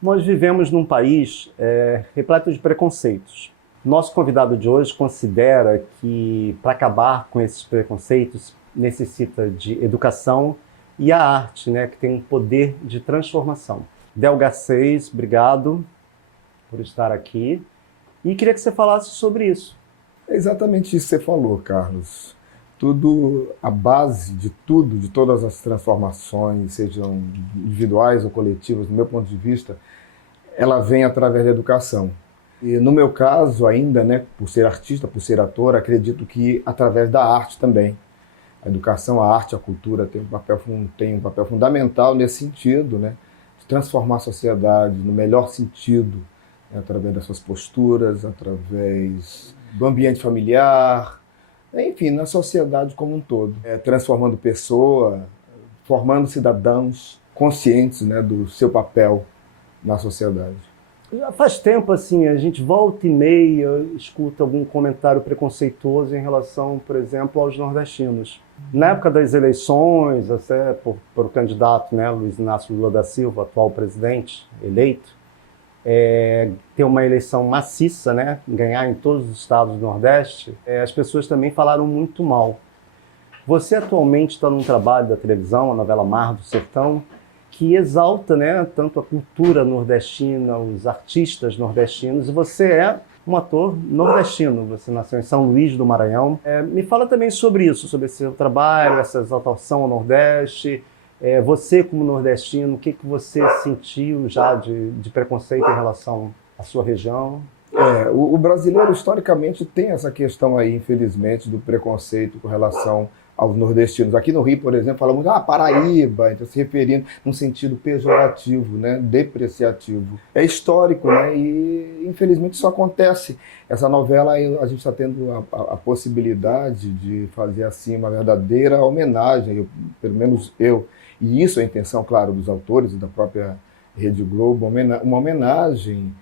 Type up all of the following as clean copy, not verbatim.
Nós vivemos num país repleto de preconceitos. Nosso convidado de hoje considera que, para acabar com esses preconceitos, necessita de educação e a arte, né, que tem um poder de transformação. Del Garcês, obrigado por estar aqui. E queria que você falasse sobre isso. É exatamente isso que você falou, Carlos. Tudo, a base de tudo, de todas as transformações, sejam individuais ou coletivas, do meu ponto de vista, ela vem através da educação. E no meu caso ainda, né, por ser artista, por ser ator, acredito que através da arte também. A educação, a arte, a cultura tem um papel fundamental nesse sentido, né, de transformar a sociedade no melhor sentido, né, através das suas posturas, através do ambiente familiar, enfim, na sociedade como um todo, transformando pessoa, formando cidadãos conscientes, né, do seu papel na sociedade. Já faz tempo, assim, a gente volta e meia, escuta algum comentário preconceituoso em relação, por exemplo, aos nordestinos. Na época das eleições, até por o candidato, né, Luiz Inácio Lula da Silva, atual presidente eleito, ter uma eleição maciça, né, ganhar em todos os estados do Nordeste, as pessoas também falaram muito mal. Você atualmente está num trabalho da televisão, a novela Mar do Sertão, que exalta, né, tanto a cultura nordestina, os artistas nordestinos, e você é um ator nordestino, você nasceu em São Luís do Maranhão. Me fala também sobre isso, sobre esse seu trabalho, essa exaltação ao Nordeste. Você, como nordestino, o que você sentiu já de preconceito em relação à sua região? O brasileiro, historicamente, tem essa questão aí, infelizmente, do preconceito com relação aos nordestinos. Aqui no Rio, por exemplo, falamos Paraíba, então se referindo num sentido pejorativo, né, depreciativo. É histórico, né, e infelizmente isso acontece. Essa novela, a gente está tendo a possibilidade de fazer assim uma verdadeira homenagem, pelo menos eu, e isso é a intenção, claro, dos autores e da própria Rede Globo, uma homenagem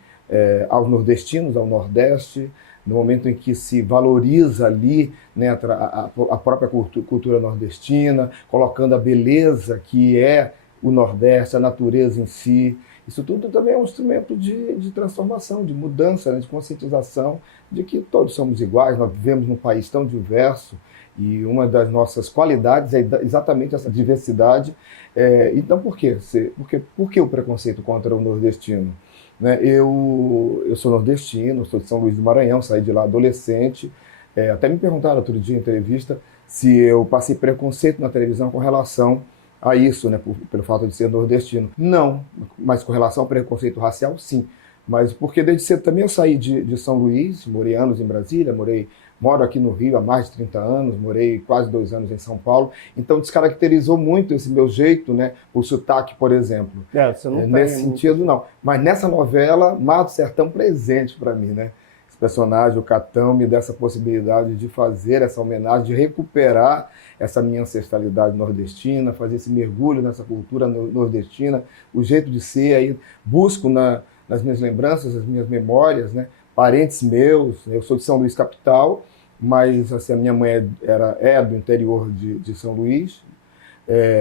aos nordestinos, ao Nordeste, no momento em que se valoriza ali, né, a própria cultura nordestina, colocando a beleza que é o Nordeste, a natureza em si. Isso tudo também é um instrumento de transformação, de mudança, né, de conscientização de que todos somos iguais, nós vivemos num país tão diverso e uma das nossas qualidades é exatamente essa diversidade. Então, por quê? Por que o preconceito contra o nordestino? Né, eu sou nordestino, sou de São Luís do Maranhão, saí de lá adolescente. Até me perguntaram outro dia em entrevista se eu passei preconceito na televisão com relação a isso, né, pelo fato de ser nordestino. Não, mas com relação ao preconceito racial, sim. Mas porque desde cedo também eu saí de São Luís, morei anos em Brasília, moro aqui no Rio há mais de 30 anos, morei quase 2 anos em São Paulo, então descaracterizou muito esse meu jeito, né, o sotaque, por exemplo. Você não Nesse sentido, não. Mas nessa novela, Mar do Sertão presente para mim, né? Esse personagem, o Catão, me dá essa possibilidade de fazer essa homenagem, de recuperar essa minha ancestralidade nordestina, fazer esse mergulho nessa cultura nordestina, o jeito de ser, aí busco nas minhas lembranças, nas minhas memórias, né, parentes meus. Eu sou de São Luís capital, mas assim, a minha mãe é do interior de São Luís,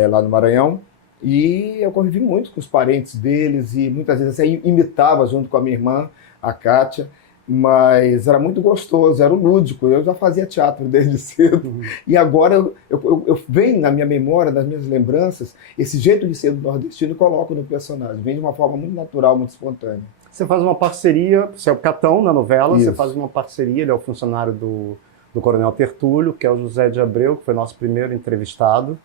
lá no Maranhão, e eu convivi muito com os parentes deles e muitas vezes assim, imitava junto com a minha irmã, a Kátia, mas era muito gostoso, era lúdico, eu já fazia teatro desde cedo, e agora eu venho na minha memória, nas minhas lembranças, esse jeito de ser do nordestino e coloco no personagem, vem de uma forma muito natural, muito espontânea. Você faz uma parceria, você é o Catão na novela, Isso. Você faz uma parceria, ele é o funcionário do Coronel Tertúlio, que é o José de Abreu, que foi nosso primeiro entrevistado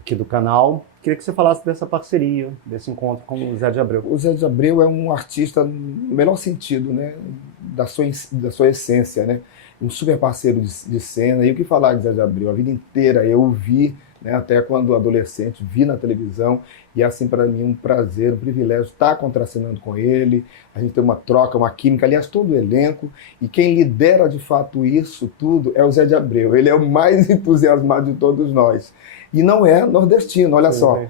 aqui do canal. Queria que você falasse dessa parceria, desse encontro com o Zé de Abreu. O Zé de Abreu é um artista no melhor sentido, né, da sua essência, né, um super parceiro de cena. E o que falar de Zé de Abreu? A vida inteira eu o vi, né, até quando adolescente, vi na televisão, e é assim para mim um prazer, um privilégio estar contracenando com ele. A gente tem uma troca, uma química, aliás, todo o elenco, e quem lidera de fato isso tudo é o Zé de Abreu. Ele é o mais entusiasmado de todos nós. E não é nordestino, olha só.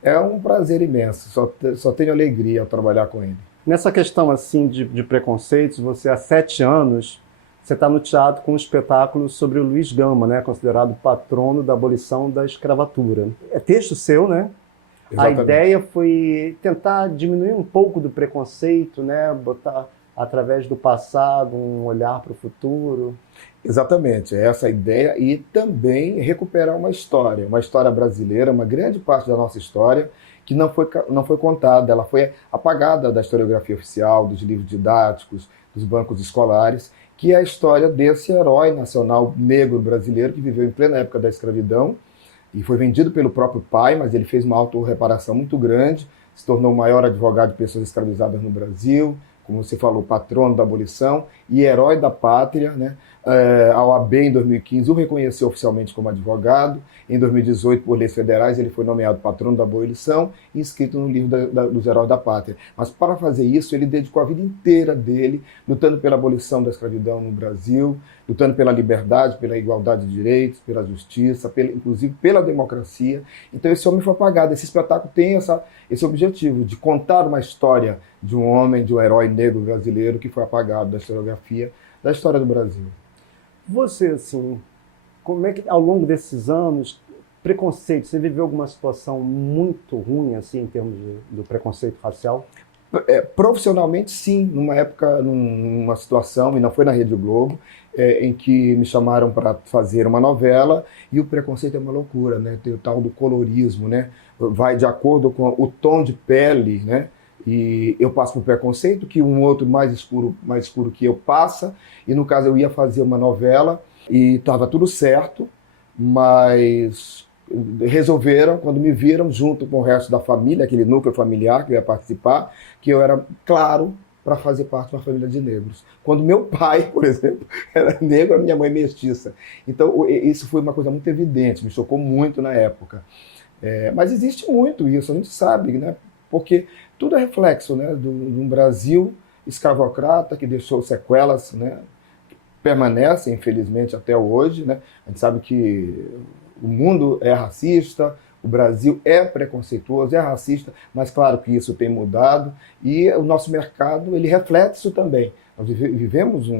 É um prazer imenso, só tenho alegria ao trabalhar com ele. Nessa questão assim de preconceitos, você há 7 anos, você está no teatro com um espetáculo sobre o Luiz Gama, né, considerado patrono da abolição da escravatura. É texto seu, né? A Exatamente. ideia foi tentar diminuir um pouco do preconceito, né? Botar, através do passado, um olhar para o futuro. Exatamente, é essa a ideia, e também recuperar uma história brasileira, uma grande parte da nossa história, que não foi contada, ela foi apagada da historiografia oficial, dos livros didáticos, dos bancos escolares, que é a história desse herói nacional negro brasileiro que viveu em plena época da escravidão e foi vendido pelo próprio pai, mas ele fez uma autorreparação muito grande, se tornou o maior advogado de pessoas escravizadas no Brasil, como você falou, patrono da abolição e herói da pátria, né? A OAB, em 2015, o reconheceu oficialmente como advogado. Em 2018, por leis federais, ele foi nomeado patrono da abolição e inscrito no livro dos heróis da pátria. Mas, para fazer isso, ele dedicou a vida inteira dele lutando pela abolição da escravidão no Brasil, lutando pela liberdade, pela igualdade de direitos, pela justiça, inclusive pela democracia. Então, esse homem foi apagado. Esse espetáculo tem esse objetivo de contar uma história de um homem, de um herói negro brasileiro que foi apagado da historiografia da história do Brasil. Você, assim, como é que ao longo desses anos, preconceito, você viveu alguma situação muito ruim, assim, em termos do preconceito racial? Profissionalmente, sim, numa época, numa situação, e não foi na Rede Globo, em que me chamaram para fazer uma novela, e o preconceito é uma loucura, né? Tem o tal do colorismo, né? Vai de acordo com o tom de pele, né? E eu passo por preconceito que um outro mais escuro que eu passa, e no caso eu ia fazer uma novela e estava tudo certo, mas resolveram, quando me viram junto com o resto da família, aquele núcleo familiar que eu ia participar, que eu era claro para fazer parte de uma família de negros. Quando meu pai, por exemplo, era negro, a minha mãe mestiça. Então isso foi uma coisa muito evidente, me chocou muito na época. Mas existe muito isso, a gente sabe, né? Porque tudo é reflexo, né, de um Brasil escravocrata que deixou sequelas, né, que permanecem, infelizmente, até hoje. Né? A gente sabe que o mundo é racista, o Brasil é preconceituoso, é racista, mas claro que isso tem mudado e o nosso mercado ele reflete isso também. Nós vivemos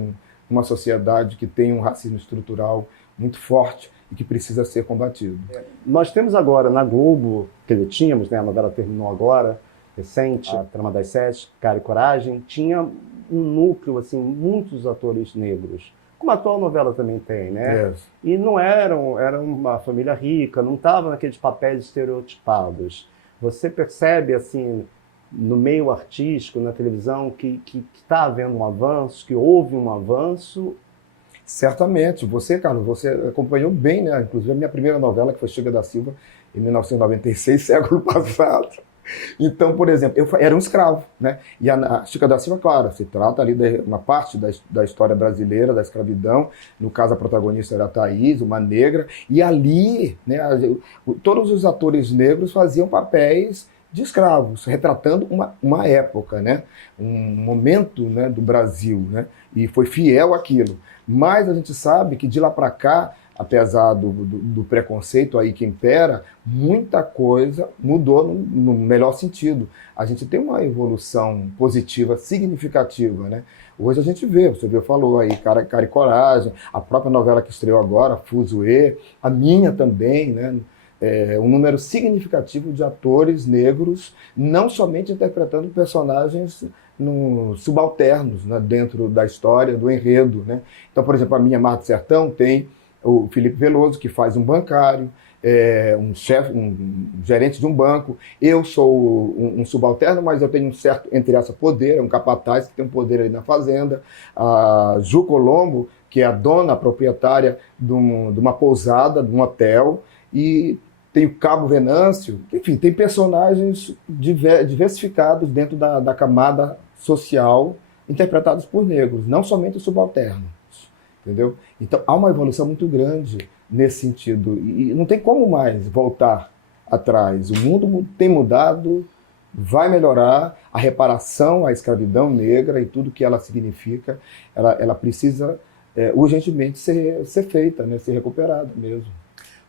uma sociedade que tem um racismo estrutural muito forte e que precisa ser combatido. Nós temos agora na Globo, quer dizer, tínhamos, né, a novela terminou agora, recente, a Trama das Sete, Cara e Coragem, tinha um núcleo, assim, muitos atores negros, como a atual novela também tem, né? Yes. E não era uma família rica, não estava naqueles papéis estereotipados. Você percebe, assim, no meio artístico, na televisão, que está havendo um avanço, que houve um avanço? Certamente. Você, Carlos, você acompanhou bem, né? Inclusive a minha primeira novela, que foi Chica da Silva, em 1996, século passado. Então, por exemplo, eu era um escravo, né? E a Chica da Silva, claro, se trata ali de uma parte da história brasileira, da escravidão. No caso, a protagonista era a Thaís, uma negra. E ali, né, todos os atores negros faziam papéis de escravos, retratando uma época, né? Um momento, né, do Brasil, né? E foi fiel àquilo. Mas a gente sabe que de lá para cá, apesar do preconceito aí que impera, muita coisa mudou no melhor sentido. A gente tem uma evolução positiva, significativa, né? Hoje a gente vê, você viu, falou aí, Cara e Coragem, a própria novela que estreou agora, Fuzue, a minha também, né? Um número significativo de atores negros, não somente interpretando personagens subalternos, né, dentro da história, do enredo. Né? Então, por exemplo, a minha Mar do Sertão tem o Felipe Veloso, que faz um bancário, um gerente de um banco. Eu sou um subalterno, mas eu tenho um certo, entre essa, poder, um capataz que tem um poder ali na fazenda. A Ju Colombo, que é a dona, a proprietária de uma pousada, de um hotel, e tem o Cabo Venâncio, enfim, tem personagens diversificados dentro da camada social, interpretados por negros, não somente os subalternos, entendeu? Então há uma evolução muito grande nesse sentido, e não tem como mais voltar atrás. O mundo tem mudado, vai melhorar, a reparação à escravidão negra e tudo que ela significa, ela precisa urgentemente ser feita, né, ser recuperada mesmo.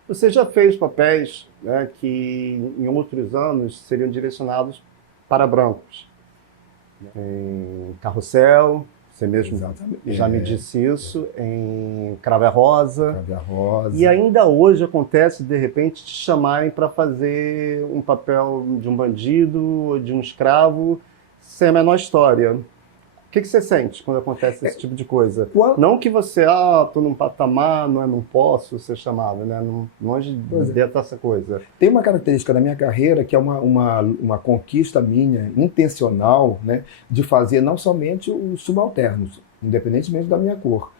Você já fez papéis, né, que em outros anos seriam direcionados para brancos. Em Carrossel, Você mesmo Exatamente. já me disse isso, em Cravo Rosa. Cravo Rosa. E ainda hoje acontece, de repente, te chamarem para fazer um papel de um bandido, de um escravo, sem a menor história. O que você sente quando acontece esse tipo de coisa? Não que você, tô num patamar, não posso ser chamado, né? Longe dessa coisa. Tem uma característica da minha carreira que é uma conquista minha, intencional, né, de fazer não somente os subalternos, independentemente da minha cor,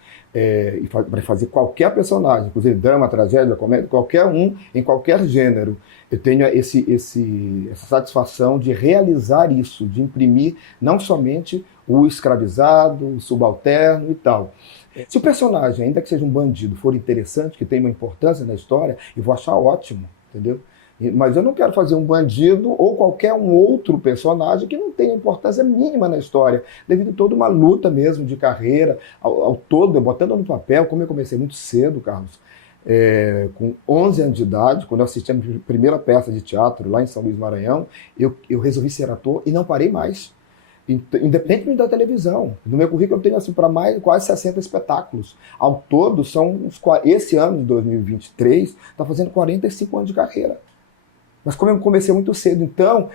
para fazer qualquer personagem, inclusive drama, tragédia, comédia, qualquer um, em qualquer gênero. Eu tenho essa satisfação de realizar isso, de imprimir não somente o escravizado, o subalterno e tal. Se o personagem, ainda que seja um bandido, for interessante, que tenha uma importância na história, eu vou achar ótimo, entendeu? Mas eu não quero fazer um bandido ou qualquer um outro personagem que não tenha importância mínima na história, devido a toda uma luta mesmo de carreira, ao todo, botando no papel, como eu comecei muito cedo, Carlos, com 11 anos de idade, quando eu assisti a minha primeira peça de teatro lá em São Luís, Maranhão, eu resolvi ser ator e não parei mais. Independentemente da televisão. No meu currículo eu tenho assim, para quase 60 espetáculos. Ao todo, esse ano de 2023 está fazendo 45 anos de carreira. Mas como eu comecei muito cedo, então,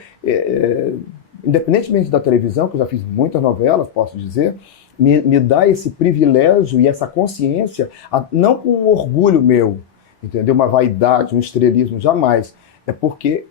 independentemente da televisão, que eu já fiz muitas novelas, posso dizer, me dá esse privilégio e essa consciência, não com um orgulho meu, entendeu? Uma vaidade, um estrelismo, jamais. É porque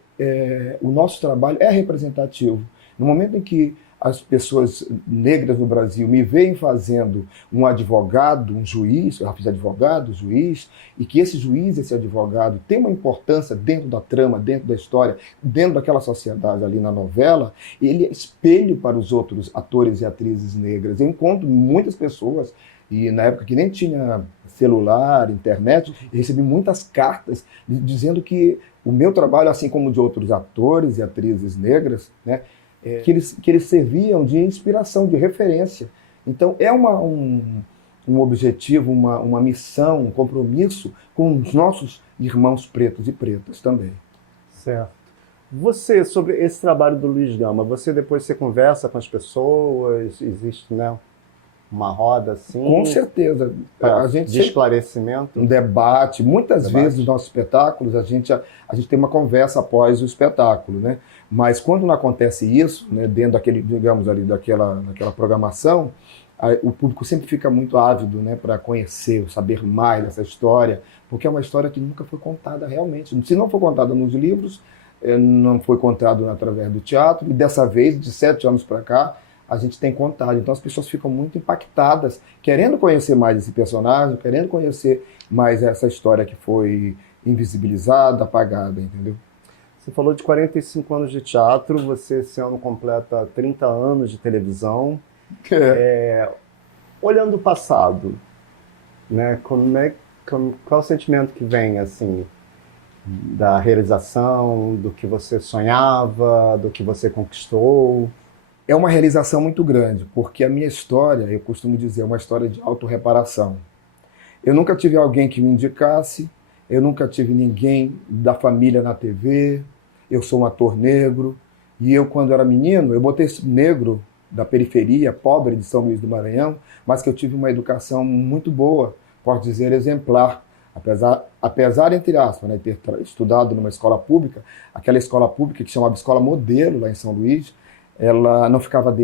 o nosso trabalho é representativo. No momento em que as pessoas negras no Brasil me veem fazendo um advogado, um juiz, eu já fiz advogado, juiz, e que esse juiz, esse advogado tem uma importância dentro da trama, dentro da história, dentro daquela sociedade ali na novela, ele é espelho para os outros atores e atrizes negras. Eu encontro muitas pessoas, e na época que nem tinha celular, internet, eu recebi muitas cartas dizendo que o meu trabalho, assim como de outros atores e atrizes negras, né, que eles serviam de inspiração, de referência. Então é um objetivo, uma missão, um compromisso com os nossos irmãos pretos e pretas também. Certo. Você, sobre esse trabalho do Luiz Gama, você conversa com as pessoas, existe, né, uma roda assim? Com certeza. A gente de esclarecimento? Um debate. Muitas vezes nos nossos espetáculos a gente tem uma conversa após o espetáculo, né? Mas quando não acontece isso, né, dentro daquele, digamos ali, daquela programação, o público sempre fica muito ávido, né, para conhecer, saber mais dessa história, porque é uma história que nunca foi contada realmente. Se não for contada nos livros, não foi contado através do teatro, e dessa vez, de 7 anos para cá, a gente tem contado. Então as pessoas ficam muito impactadas, querendo conhecer mais esse personagem, querendo conhecer mais essa história que foi invisibilizada, apagada, entendeu? Você falou de 45 anos de teatro, você esse ano completa 30 anos de televisão. Olhando o passado, né, qual é o sentimento que vem, assim, da realização, do que você sonhava, do que você conquistou? É uma realização muito grande, porque a minha história, eu costumo dizer, é uma história de autorreparação. Eu nunca tive alguém que me indicasse, eu nunca tive ninguém da família na TV, eu sou um ator negro, e eu, quando era menino, eu botei esse negro da periferia, pobre de São Luís do Maranhão, mas que eu tive uma educação muito boa, posso dizer exemplar, apesar entre aspas, né, ter estudado numa escola pública, aquela escola pública que chamava Escola Modelo, lá em São Luís, ela não ficava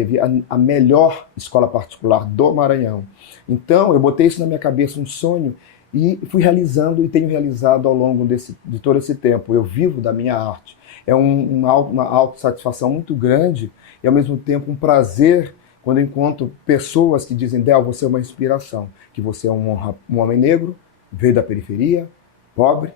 a melhor escola particular do Maranhão. Então, eu botei isso na minha cabeça, um sonho, e fui realizando e tenho realizado ao longo de todo esse tempo. Eu vivo da minha arte. É uma autossatisfação muito grande e, ao mesmo tempo, um prazer quando eu encontro pessoas que dizem: Del, você é uma inspiração, que você é um homem negro, veio da periferia, pobre,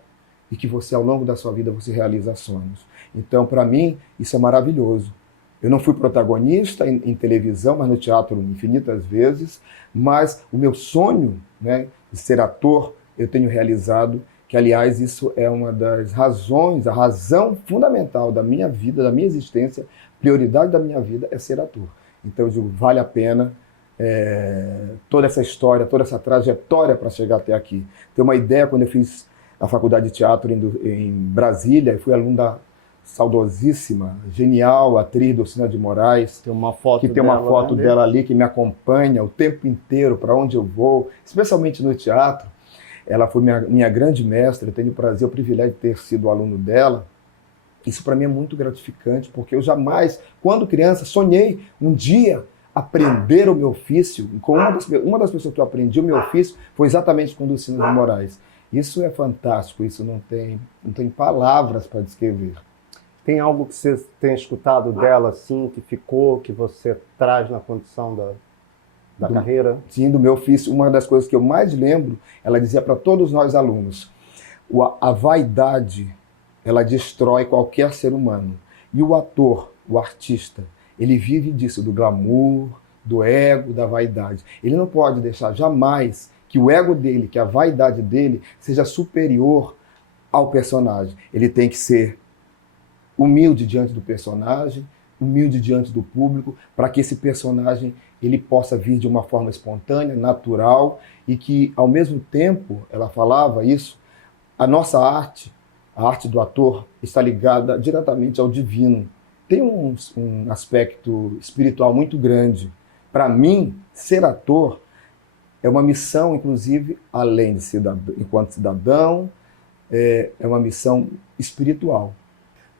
e que você, ao longo da sua vida, você realiza sonhos. Então, para mim, isso é maravilhoso. Eu não fui protagonista em televisão, mas no teatro infinitas vezes, mas o meu sonho, né, de ser ator, eu tenho realizado, que, aliás, isso é uma das razões, a razão fundamental da minha vida, da minha existência, prioridade da minha vida é ser ator. Então, eu digo, vale a pena toda essa história, toda essa trajetória para chegar até aqui. Tem uma ideia, quando eu fiz a faculdade de teatro em Brasília, eu fui aluno da saudosíssima, genial atriz, Dulcina de Moraes, Tem uma foto que tem uma foto né? dela ali que me acompanha o tempo inteiro para onde eu vou, especialmente no teatro. Ela foi minha grande mestra, eu tenho o prazer, o privilégio de ter sido aluno dela. Isso para mim é muito gratificante, porque eu jamais, quando criança, sonhei um dia aprender o meu ofício. Com uma das pessoas que eu aprendi o meu ofício foi exatamente com Dulcina de Moraes. Isso é fantástico, isso não tem palavras para descrever. Tem algo que você tem escutado dela, assim, que ficou, que você traz na condição da carreira? Sim, do meu ofício. Uma das coisas que eu mais lembro, ela dizia para todos nós alunos, a vaidade, ela destrói qualquer ser humano. E o ator, o artista, ele vive disso, do glamour, do ego, da vaidade. Ele não pode deixar jamais que o ego dele, que a vaidade dele, seja superior ao personagem. Ele tem que ser humilde diante do personagem, humilde diante do público, para que esse personagem ele possa vir de uma forma espontânea, natural, e que, ao mesmo tempo, ela falava isso, a nossa arte, a arte do ator, está ligada diretamente ao divino. Tem um aspecto espiritual muito grande. Para mim, ser ator é uma missão, inclusive, além de enquanto cidadão, é uma missão espiritual.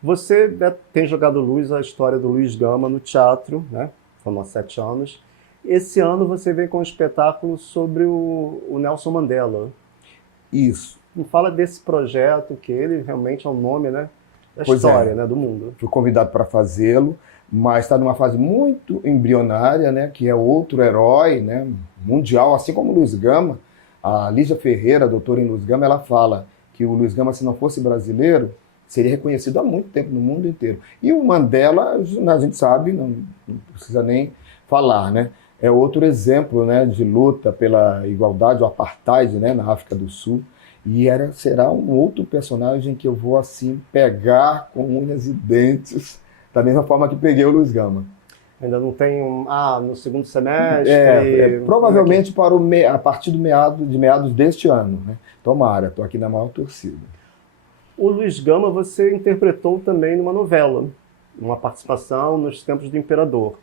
Você tem jogado luz à história do Luiz Gama no teatro, né? Foram há 7 anos. Esse ano você vem com um espetáculo sobre o Nelson Mandela. Isso. Me fala desse projeto, que ele realmente é o nome, né, da Pois história, é. né, do mundo. Fui convidado para fazê-lo, mas está numa fase muito embrionária, né, que é outro herói, né, mundial, assim como o Luiz Gama. A Lígia Ferreira, doutora em Luiz Gama, ela fala que o Luiz Gama, se não fosse brasileiro, seria reconhecido há muito tempo no mundo inteiro. E o Mandela, a gente sabe, não precisa nem falar, né? É outro exemplo, né, de luta pela igualdade, o apartheid, né, na África do Sul. E será um outro personagem que eu vou assim pegar com unhas e dentes, da mesma forma que peguei o Luiz Gama. Ainda não tem no segundo semestre? Provavelmente a partir de meados deste ano, né? Tomara, estou aqui na maior torcida. O Luiz Gama você interpretou também numa novela, uma participação nos Tempos do Imperador.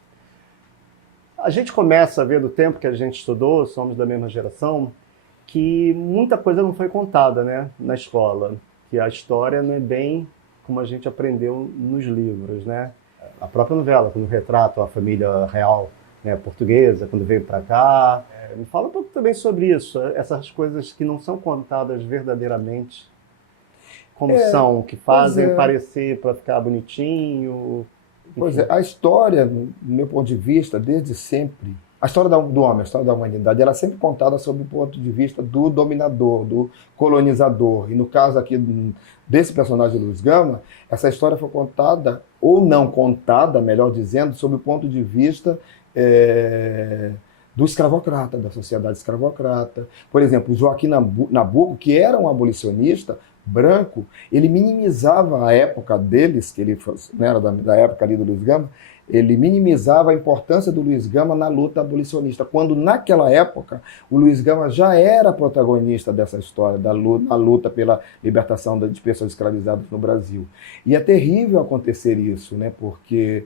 A gente começa a ver do tempo que a gente estudou, somos da mesma geração, que muita coisa não foi contada, né, na escola, que a história não é bem como a gente aprendeu nos livros, né? A própria novela, quando retrata a família real, né, portuguesa, quando veio para cá. Me fala um pouco também sobre isso, essas coisas que não são contadas verdadeiramente, como são, que fazem parecer para ficar bonitinho. Enfim. Pois é, a história, do meu ponto de vista, desde sempre, a história do homem, a história da humanidade, ela é sempre contada sob o ponto de vista do dominador, do colonizador. E no caso aqui desse personagem Luiz Gama, essa história foi contada, ou não contada, melhor dizendo, sob o ponto de vista do escravocrata, da sociedade escravocrata. Por exemplo, Joaquim Nabuco, que era um abolicionista branco, ele minimizava a época deles, que ele era da época ali do Luiz Gama, ele minimizava a importância do Luiz Gama na luta abolicionista, quando naquela época o Luiz Gama já era protagonista dessa história, da luta pela libertação de pessoas escravizadas no Brasil. E é terrível acontecer isso, né, porque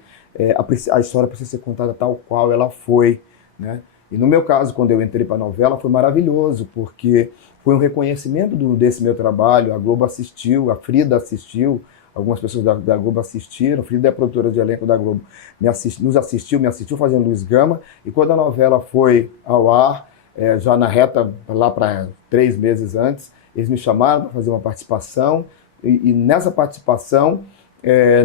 a história precisa ser contada tal qual ela foi, né? E no meu caso, quando eu entrei para a novela, foi maravilhoso, porque foi um reconhecimento desse meu trabalho. A Globo assistiu, a Frida assistiu, algumas pessoas da Globo assistiram. A Frida é a produtora de elenco da Globo, me assistiu fazendo Luiz Gama. E quando a novela foi ao ar, já na reta, lá para 3 meses antes, eles me chamaram para fazer uma participação. E nessa participação,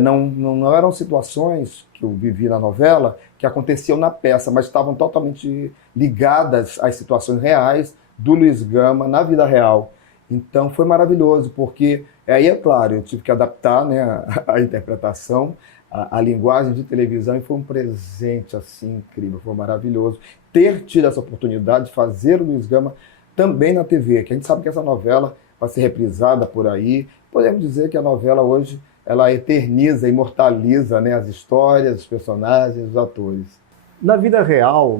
não eram situações que eu vivi na novela que aconteciam na peça, mas estavam totalmente ligadas às situações reais do Luiz Gama na vida real. Então foi maravilhoso, porque aí é claro, eu tive que adaptar, né, a interpretação, a linguagem de televisão, e foi um presente assim incrível, foi maravilhoso ter tido essa oportunidade de fazer o Luiz Gama também na TV, que a gente sabe que essa novela vai ser reprisada por aí. Podemos dizer que a novela hoje ela eterniza, imortaliza, né, as histórias, os personagens, os atores. Na vida real,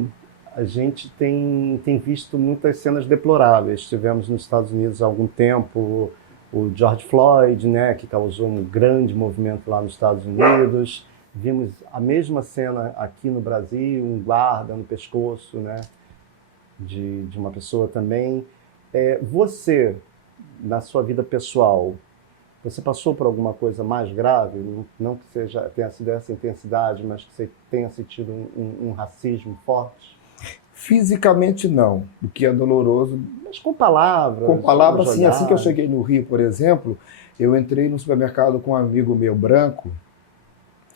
a gente tem visto muitas cenas deploráveis. Tivemos nos Estados Unidos há algum tempo o George Floyd, né, que causou um grande movimento lá nos Estados Unidos. Vimos a mesma cena aqui no Brasil, um guarda no pescoço, né, de uma pessoa também. Você, na sua vida pessoal, você passou por alguma coisa mais grave? Não que tenha sido essa intensidade, mas que você tenha sentido um racismo forte? Fisicamente não, o que é doloroso. Mas com palavras. Com palavras, sim. Assim que eu cheguei no Rio, por exemplo, eu entrei no supermercado com um amigo meu branco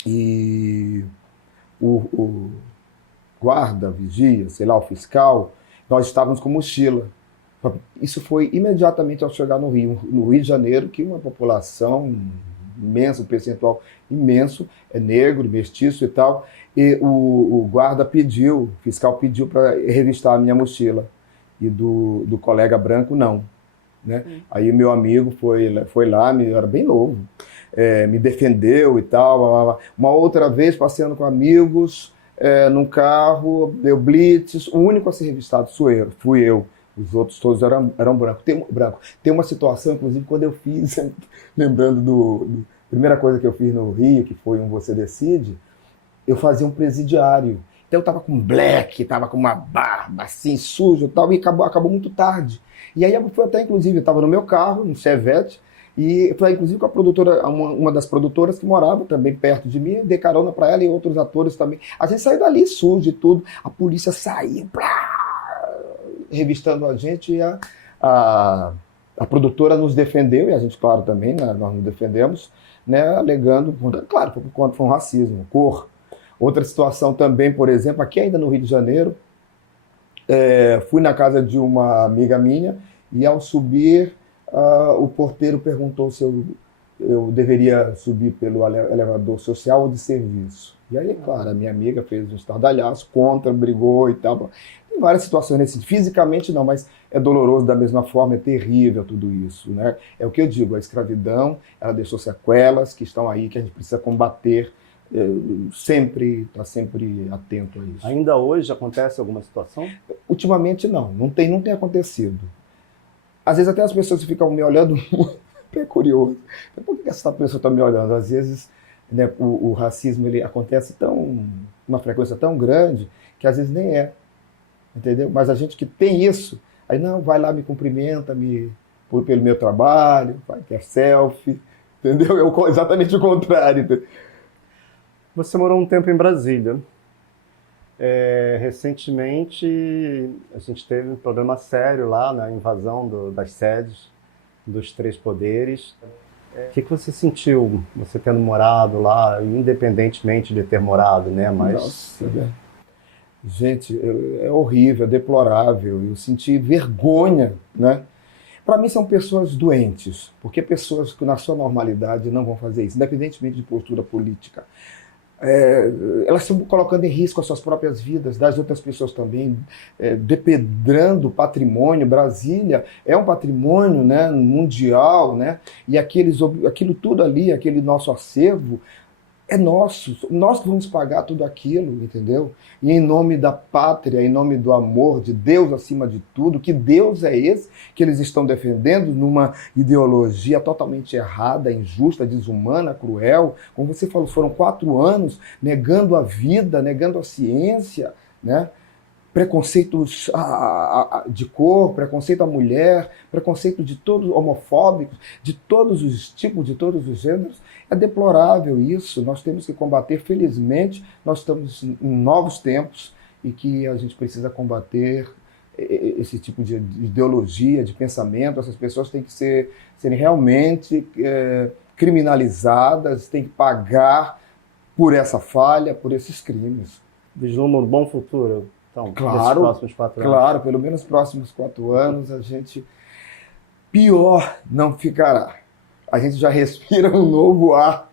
e o guarda, vigia, sei lá, o fiscal, nós estávamos com mochila. Isso foi imediatamente ao chegar no Rio de Janeiro, que uma população imensa, um percentual imenso, é negro, mestiço e tal, e o guarda pediu, o fiscal pediu para revistar a minha mochila, e do colega branco não. Né? Aí o meu amigo foi lá, eu era bem novo, me defendeu e tal. Uma outra vez, passeando com amigos, num carro, deu blitz, o único a ser revistado fui eu. Os outros todos eram brancos. Tem uma situação, inclusive, quando eu fiz, lembrando primeira coisa que eu fiz no Rio, que foi um Você Decide, eu fazia um presidiário. Então eu tava com black, tava com uma barba assim, sujo e tal, e acabou muito tarde. E aí eu fui até, inclusive, eu tava no meu carro, no Chevette, e foi inclusive com a produtora, uma das produtoras que morava também perto de mim, dei carona para ela e outros atores também. A gente saiu dali sujo e tudo, a polícia saiu, revistando a gente, e a produtora nos defendeu, e a gente, claro, também, né, nós nos defendemos, né, alegando, claro, por conta foi um racismo, cor. Outra situação também, por exemplo, aqui ainda no Rio de Janeiro, fui na casa de uma amiga minha, e ao subir, o porteiro perguntou se eu deveria subir pelo elevador social ou de serviço. E aí, claro, a minha amiga fez um estardalhaço, brigou e tal. Tem várias situações nesse sentido. Fisicamente não, mas é doloroso da mesma forma, é terrível tudo isso. Né? É o que eu digo, a escravidão, ela deixou sequelas que estão aí, que a gente precisa combater, estar sempre atento a isso. Ainda hoje acontece alguma situação? Ultimamente não tem acontecido. Às vezes até as pessoas ficam me olhando, é curioso. Por que essa pessoa está me olhando? Às vezes, né, o racismo ele acontece uma frequência tão grande que às vezes nem é, entendeu? Mas a gente que tem isso, aí não, vai lá, me cumprimenta, pelo meu trabalho, vai ter selfie, entendeu? É exatamente o contrário. Você morou um tempo em Brasília. Recentemente, a gente teve um problema sério lá na invasão das sedes dos três poderes. O que você sentiu, você tendo morado lá, independentemente de ter morado, né? Mas... Nossa, gente, é horrível, é deplorável. Eu senti vergonha, né? Para mim são pessoas doentes, porque pessoas que na sua normalidade não vão fazer isso, independentemente de postura política. Elas estão colocando em risco as suas próprias vidas, das outras pessoas também, depedrando o patrimônio. Brasília é um patrimônio, né, mundial, né, e aquilo tudo ali, aquele nosso acervo, é nosso, nós que vamos pagar tudo aquilo, entendeu? E em nome da pátria, em nome do amor, de Deus acima de tudo, que Deus é esse que eles estão defendendo numa ideologia totalmente errada, injusta, desumana, cruel. Como você falou, foram 4 anos negando a vida, negando a ciência, né? Preconceitos de cor, preconceito à mulher, preconceito de todos homofóbicos, de todos os tipos, de todos os gêneros. É deplorável isso, nós temos que combater. Felizmente, nós estamos em novos tempos e que a gente precisa combater esse tipo de ideologia, de pensamento. Essas pessoas têm que serem realmente criminalizadas, têm que pagar por essa falha, por esses crimes. Vislumbra um bom futuro? Então, claro, próximos 4 anos. Claro, pelo menos nos próximos 4 anos a gente pior não ficará. A gente já respira um novo ar.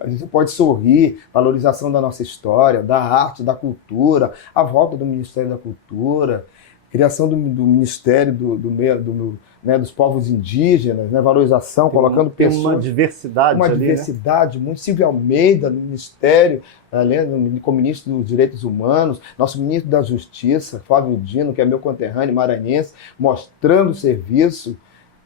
A gente pode sorrir, valorização da nossa história, da arte, da cultura, a volta do Ministério da Cultura, criação do Ministério dos povos indígenas, né, valorização, colocando pessoas... Uma diversidade Uma ali, diversidade, né? Muito. Silvio Almeida no Ministério, como ministro dos Direitos Humanos, nosso ministro da Justiça, Flávio Dino, que é meu conterrâneo maranhense, mostrando o serviço.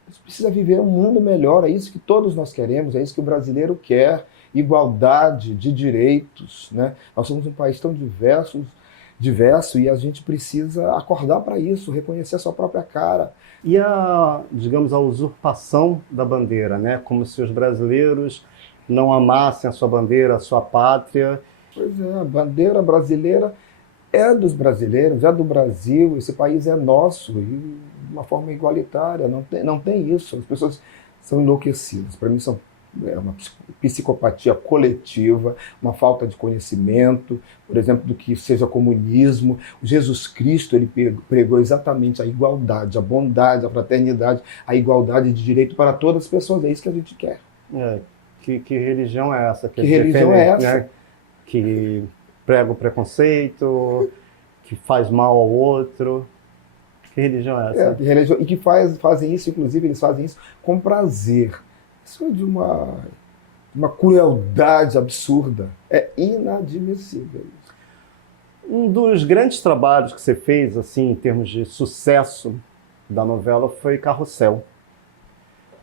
A gente precisa viver um mundo melhor, é isso que todos nós queremos, é isso que o brasileiro quer, igualdade de direitos, né? Nós somos um país tão diverso e a gente precisa acordar para isso, reconhecer a sua própria cara. E digamos, a usurpação da bandeira, né? Como se os brasileiros não amassem a sua bandeira, a sua pátria. Pois é, a bandeira brasileira é dos brasileiros, é do Brasil, esse país é nosso, e de uma forma igualitária, não tem isso. As pessoas são enlouquecidas. Para mim, é uma psicopatia coletiva, uma falta de conhecimento, por exemplo, do que seja comunismo. O Jesus Cristo, ele pregou exatamente a igualdade, a bondade, a fraternidade, a igualdade de direito para todas as pessoas. É isso que a gente quer. Que religião é essa? Que religião é essa? Né? Que prega o preconceito, que faz mal ao outro. Que religião é essa? E que fazem isso, inclusive, eles fazem isso com prazer. Isso é de uma crueldade absurda. É inadmissível. Um dos grandes trabalhos que você fez, assim, em termos de sucesso da novela, foi Carrossel.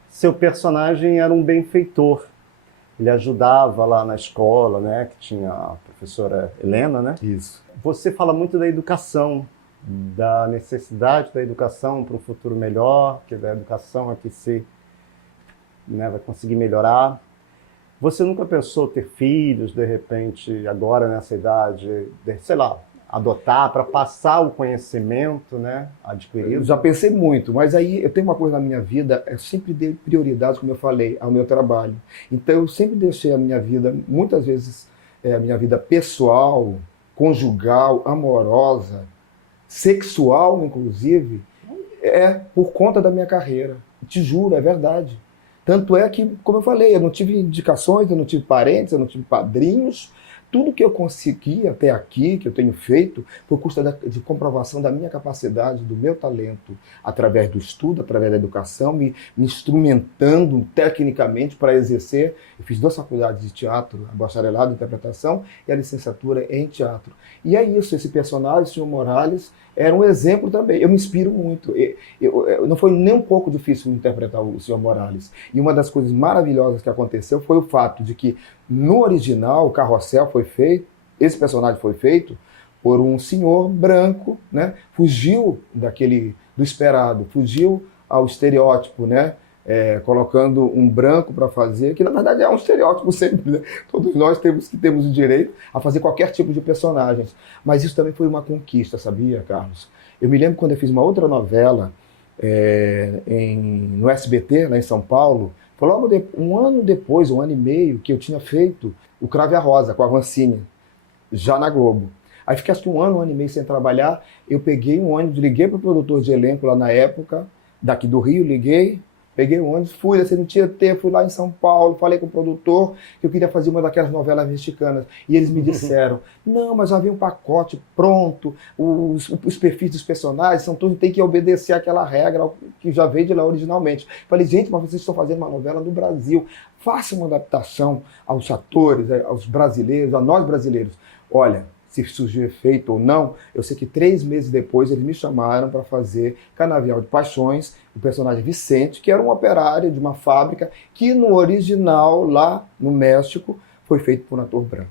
Seu personagem era um benfeitor. Ele ajudava lá na escola, né, que tinha a professora Helena, né? Isso. Você fala muito da educação, da necessidade da educação para um futuro melhor, que a educação é que vai conseguir melhorar. Você nunca pensou ter filhos, de repente, agora nessa idade, sei lá, adotar para passar o conhecimento, né, adquirido? Eu já pensei muito, mas aí eu tenho uma coisa na minha vida, eu sempre dei prioridade, como eu falei, ao meu trabalho. Então eu sempre deixei a minha vida, muitas vezes, a minha vida pessoal, conjugal, amorosa, sexual, inclusive, por conta da minha carreira. Te juro, é verdade. Tanto é que, como eu falei, eu não tive indicações, eu não tive parentes, eu não tive padrinhos. Tudo que eu consegui até aqui, que eu tenho feito, por custa de comprovação da minha capacidade, do meu talento, através do estudo, através da educação, me instrumentando tecnicamente para exercer. Eu fiz 2 faculdades de teatro, a bacharelado em interpretação e a licenciatura em teatro. E é isso, esse personagem, o Sr. Morales, era um exemplo também. Eu me inspiro muito. Não foi nem um pouco difícil interpretar o Sr. Morales. E uma das coisas maravilhosas que aconteceu foi o fato de que, no original, o Carrossel esse personagem foi feito por um senhor branco, né? Fugiu do esperado, fugiu ao estereótipo, né? Colocando um branco para fazer, que na verdade é um estereótipo sempre, né? Todos nós temos o direito a fazer qualquer tipo de personagens. Mas isso também foi uma conquista, sabia, Carlos? Eu me lembro quando eu fiz uma outra novela no SBT, lá em São Paulo, foi logo um ano depois, 1 ano e meio, que eu tinha feito o Crave a Rosa, com a Vancini, já na Globo. Aí fiquei acho que 1 ano e meio sem trabalhar, eu peguei um ônibus, liguei para o produtor de elenco lá na época, daqui do Rio, peguei o ônibus, fui, assim, no Tietê, fui lá em São Paulo, falei com o produtor que eu queria fazer uma daquelas novelas mexicanas. E eles me disseram, não, mas já havia um pacote pronto, os perfis dos personagens, tem que obedecer àquela regra que já veio de lá originalmente. Falei, gente, mas vocês estão fazendo uma novela no Brasil, faça uma adaptação aos atores, aos brasileiros, a nós brasileiros. Olha, se surgiu efeito ou não, eu sei que 3 meses depois eles me chamaram para fazer Canavial de Paixões, o personagem Vicente, que era um operário de uma fábrica, que no original, lá no México, foi feito por um ator branco.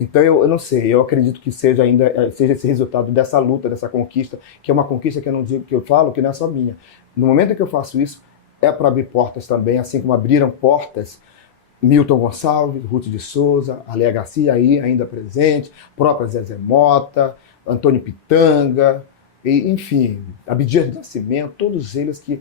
Então eu não sei, eu acredito que seja esse resultado dessa luta, dessa conquista, que é uma conquista que eu não digo, que eu falo, que não é só minha. No momento que eu faço isso, é para abrir portas também, assim como abriram portas Milton Gonçalves, Ruth de Souza, Aléa Garcia aí ainda presente, própria Zezé Mota, Antônio Pitanga, enfim, Abdias do Nascimento, todos eles que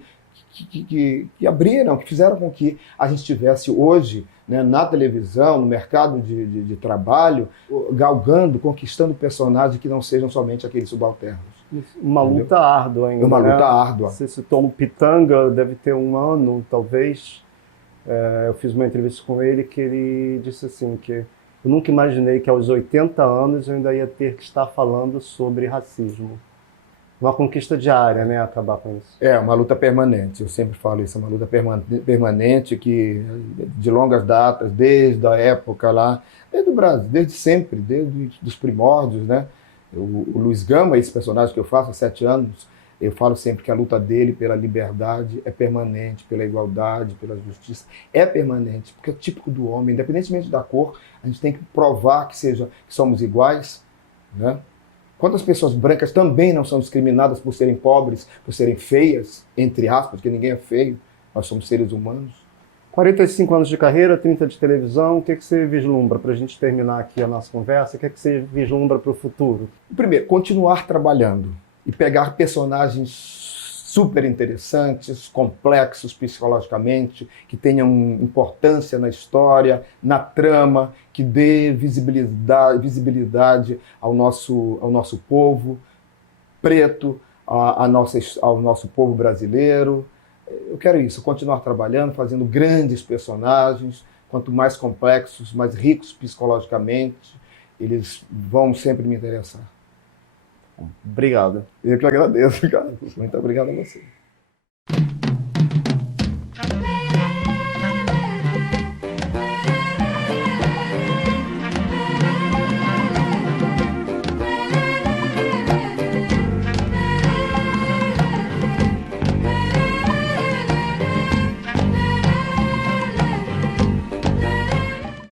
abriram, que fizeram com que a gente tivesse hoje, né, na televisão, no mercado de trabalho, galgando, conquistando personagens que não sejam somente aqueles subalternos. Uma luta árdua ainda. Uma luta árdua. Você citou o Pitanga, deve ter 1 ano, talvez. Eu fiz uma entrevista com ele que ele disse assim, que eu nunca imaginei que aos 80 anos eu ainda ia ter que estar falando sobre racismo. Uma conquista diária, né, acabar com isso. É, uma luta permanente, eu sempre falo isso, é uma luta permanente que, de longas datas, desde a época lá, desde o Brasil, desde sempre, desde os primórdios, né? O Luiz Gama, esse personagem que eu faço há 7 anos, Eu falo sempre que a luta dele pela liberdade é permanente, pela igualdade, pela justiça, é permanente, porque é típico do homem, independentemente da cor, a gente tem que provar que somos iguais, né? Quantas pessoas brancas também não são discriminadas por serem pobres, por serem feias, entre aspas, porque ninguém é feio, nós somos seres humanos. 45 anos de carreira, 30 de televisão, o que você vislumbra para a gente terminar aqui a nossa conversa? O que você vislumbra para o futuro? Primeiro, continuar trabalhando e pegar personagens super interessantes, complexos psicologicamente, que tenham importância na história, na trama, que dê visibilidade ao nosso povo preto, ao nosso povo brasileiro. Eu quero isso, continuar trabalhando, fazendo grandes personagens, quanto mais complexos, mais ricos psicologicamente, eles vão sempre me interessar. Obrigado. Eu que agradeço, cara. Muito obrigado a você.